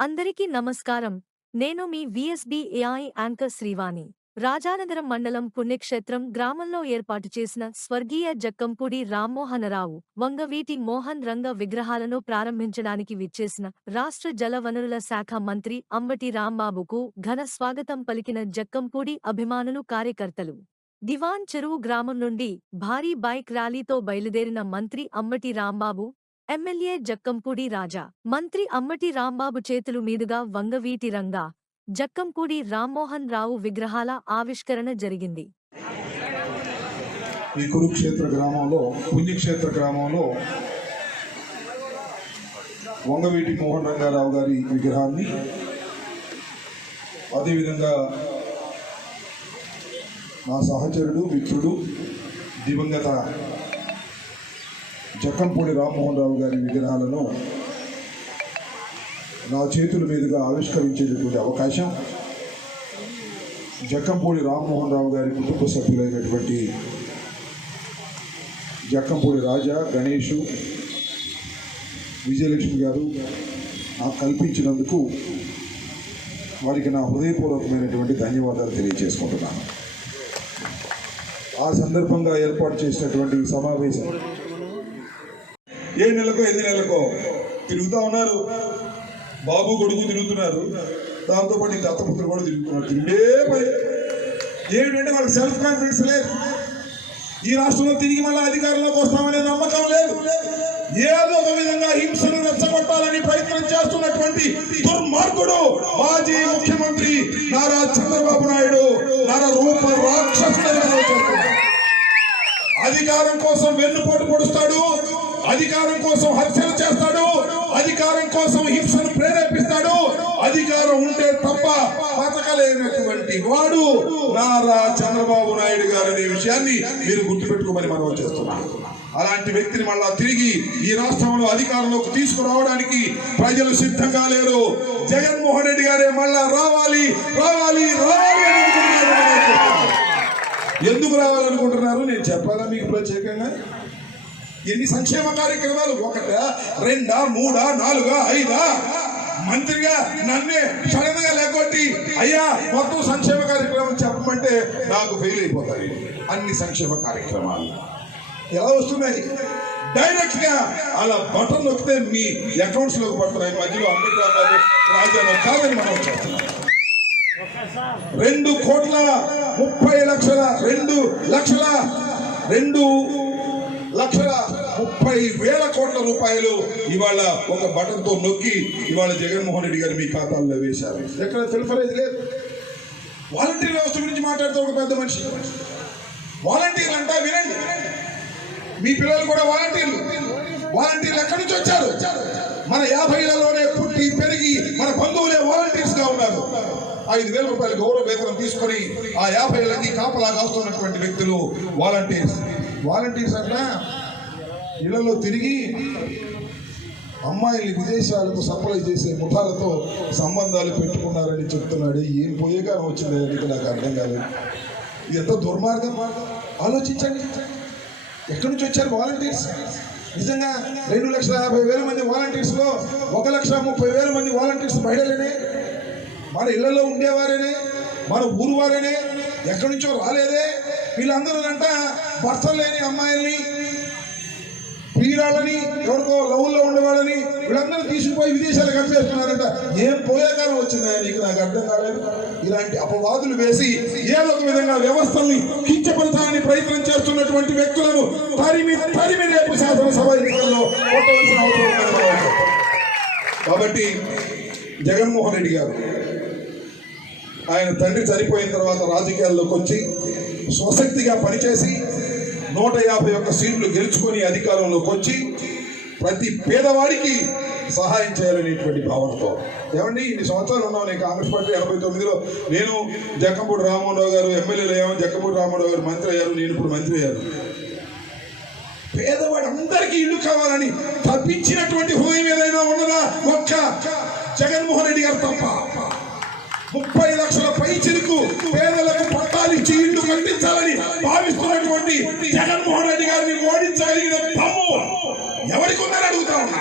అందరికీ నమస్కారం. నేను మీ VSB AI anchor Srivani. Rajanagaram మండలం పుణ్యక్షేత్రం గ్రామంలో ఏర్పాటు చేసిన స్వర్గీయ జక్కంపూడి రామ్మోహనరావు వంగవీటి మోహన్ రంగ విగ్రహాలను ప్రారంభించడానికి విచ్చేసిన రాష్ట్ర జలవనరుల శాఖ మంత్రి అంబటి రాంబాబుకు ఘన స్వాగతం పలికిన జక్కంపూడి అభిమానులు కార్యకర్తలు. దివాన్ చెరువు గ్రామం నుండి భారీ బైక్ ర్యాలీతో బయలుదేరిన మంత్రి అంబటి రాంబాబు ఎమ్మెల్యే జక్కంపూడి రాజా మంత్రి అమ్మటి రాంబాబు చేతులు మీదుగా వంగవీటి రంగా జక్కంపూడి రామ్మోహన్ రావు విగ్రహాల ఆవిష్కరణ జరిగింది. ఈ కురుక్షేత్ర గ్రామంలో పుణ్యక్షేత్ర గ్రామంలో వంగవీటి మోహన్ రంగారావు గారి విగ్రహాన్ని అదేవిధంగా నా సహచరుడు మిత్రుడు దివంగత జక్కంపూడి రామ్మోహన్ రావు గారి విగ్రహాలను నా చేతుల మీదుగా ఆవిష్కరించేటటువంటి అవకాశం జక్కంపూడి రామ్మోహన్ రావు గారి కుటుంబ సభ్యులైనటువంటి జక్కంపూడి రాజా గణేషు విజయలక్ష్మి గారు నాకు కల్పించినందుకు వారికి నా హృదయపూర్వకమైనటువంటి ధన్యవాదాలు తెలియజేసుకుంటున్నాను. ఆ సందర్భంగా ఏర్పాటు చేసినటువంటి సమావేశం ఏ నెలకో ఎన్ని నెలకో? తిరుగుతూ ఉన్నారు. బాబు కొడుకు తిరుగుతున్నారు. దాంతోపాటు ఇంకా అత్తపుత్రులు కూడా తిరుగుతున్నారు తిండే పని ఏంటంటే వాళ్ళకి సెల్ఫ్ కాన్ఫిడెన్స్ లేదు. ఈ రాష్ట్రంలో తిరిగి మళ్ళీ అధికారంలోకి వస్తామనే నమ్మకం లేదు. ఏదో ఒక విధంగా హింసను రెచ్చగొట్టాలని ప్రయత్నం చేస్తున్నటువంటి దుర్మార్గుడు మాజీ ముఖ్యమంత్రి నారా చంద్రబాబు నాయుడు నారా రూప రాక్షసు అధికారం కోసం వెన్నుపోటు పొడుస్తాడు. అధికారం కోసం హత్యలు చేస్తాడు. అధికారం కోసం హింసను ప్రేరేపిస్తాడు. అధికారం ఉంటే తప్ప బతకలేనటువంటి వాడు నారా చంద్రబాబు నాయుడు గారు అనే విషయాన్ని మీరు గుర్తుపెట్టుకోమని మనం చేస్తున్నాం అలాంటి వ్యక్తిని మళ్ళా తిరిగి ఈ రాష్ట్రంలో అధికారంలోకి తీసుకురావడానికి ప్రజలు సిద్ధంగా లేరు. జగన్మోహన్ రెడ్డి గారే మళ్ళా రావాలి రావాలి రావాలి ఎందుకు రావాలనుకుంటున్నారు? నేను చెప్పాలా మీకు ప్రత్యేకంగా? ఎన్ని సంక్షేమ కార్యక్రమాలు? ఒకట రెండా మూడా నాలుగా ఐదా? మంత్రిగా నన్నే సడన్గా లేకొట్టి అయ్యా మొత్తం సంక్షేమ కార్యక్రమం చెప్పమంటే నాకు ఫెయిల్ అయిపోతాయి. అన్ని సంక్షేమ కార్యక్రమాలు. ఎలా వస్తున్నాయి? డైరెక్ట్గా అలా బటన్ నొక్కితే మీ అకౌంట్స్లోకి పడుతున్నాయి. మధ్యలో అంబేద్కర్ గారు రాజాను కాదని మనం చేస్తున్నాం రెండు కోట్ల ముప్పై లక్షల రెండు లక్షల రెండు లక్షల ముప్పై వేల కోట్ల రూపాయలు ఇవాళ ఒక బటన్తో నొక్కి ఇవాళ జగన్మోహన్ రెడ్డి గారు మీ ఖాతాల్లో వేశారు. ఎక్కడ తెలుపలేదు లేదు. వాలంటీర్ వ్యవస్థ గురించి మాట్లాడుతూ ఒక పెద్ద మనిషి. వాలంటీర్లు అంటా వినండి. మీ పిల్లలు కూడా వాలంటీర్లు. వాలంటీర్లు ఎక్కడి నుంచి వచ్చారు? మన యాభైలలోనే పుట్టి పెరిగి మన బంధువులే వాలంటీర్స్గా ఉన్నారు. ఐదు వేల రూపాయల గౌరవ వేతనం తీసుకొని ఆ యాభైలకి కాపలా కాస్తున్నటువంటి వ్యక్తులు వాలంటీర్స్. వాలంటీర్స్ అన్నా ఇళ్ళలో తిరిగి అమ్మాయిల్ని విదేశాలకు సప్లై చేసే ముఠాలతో సంబంధాలు పెట్టుకున్నారని చెప్తున్నాడు. ఏం పోయే కాలం వచ్చింది అనేది నాకు అర్థం కాలేదు. ఇది ఎంత దుర్మార్గం? ఆలోచించండి. ఎక్కడి నుంచి వచ్చారు వాలంటీర్స్? నిజంగా రెండు లక్షల యాభై వేల మంది వాలంటీర్స్లో ఒక లక్ష ముప్పై వేల మంది వాలంటీర్స్ మహిళలనే? మన ఇళ్ళలో ఉండేవారేనే మన ఊరు వారేనే ఎక్కడి నుంచో రాలేదే. వీళ్ళందరూ అంట భర్త లేని అమ్మాయిల్ని ప్రియురాలని ఎవరికో లవ్లో ఉండేవాళ్ళని వీళ్ళందరూ తీసుకుపోయి విదేశాలు కట్టేస్తున్నారంట ఏం పోయేకాలం వచ్చిందా నీకు? నాకు అర్థం కాలేదు. ఇలాంటి అపవాదులు వేసి ఏదో ఒక విధంగా వ్యవస్థల్ని కించపరచాలని ప్రయత్నం చేస్తున్నటువంటి వ్యక్తులను తరిమి తరిమి రేపు శాసనసభ ఎన్నికల్లో కొట్టవలసిన అవసరం కాబట్టి జగన్మోహన్ రెడ్డి గారు ఆయన తండ్రి చనిపోయిన తర్వాత రాజకీయాల్లోకి వచ్చి స్వశక్తిగా పనిచేసి నూట యాభై ఒక్క సీట్లు గెలుచుకొని అధికారంలోకి వచ్చి ప్రతి పేదవాడికి సహాయం చేయాలనేటువంటి భావనతో. ఏమండి ఇన్ని సంవత్సరాలు ఉన్నాం నేను కాంగ్రెస్ పార్టీ ఎనభై తొమ్మిదిలో నేను జక్కంపూడి రామారావు గారు ఎమ్మెల్యేలు అయ్యాము జక్కంపూడి రామారావు గారు మంత్రి అయ్యారు నేను ఇప్పుడు మంత్రి అయ్యాను. పేదవాడు అందరికీ ఇల్లు కావాలని తప్పించినటువంటి హృదయం ఏదైనా ఉన్నదా? ఒక్క జగన్మోహన్ రెడ్డి గారు తప్ప. ముప్పై లక్షల పై చిరుకు పేదలకు పట్టాలు ఇచ్చి ఇల్లు కట్టించాలని భావిస్తున్నటువంటి జగన్మోహన్ రెడ్డి గారిని ఓడించగలిగిన దమ్ము ఎవరికి ఉన్నారని అడుగుతా ఉన్నా?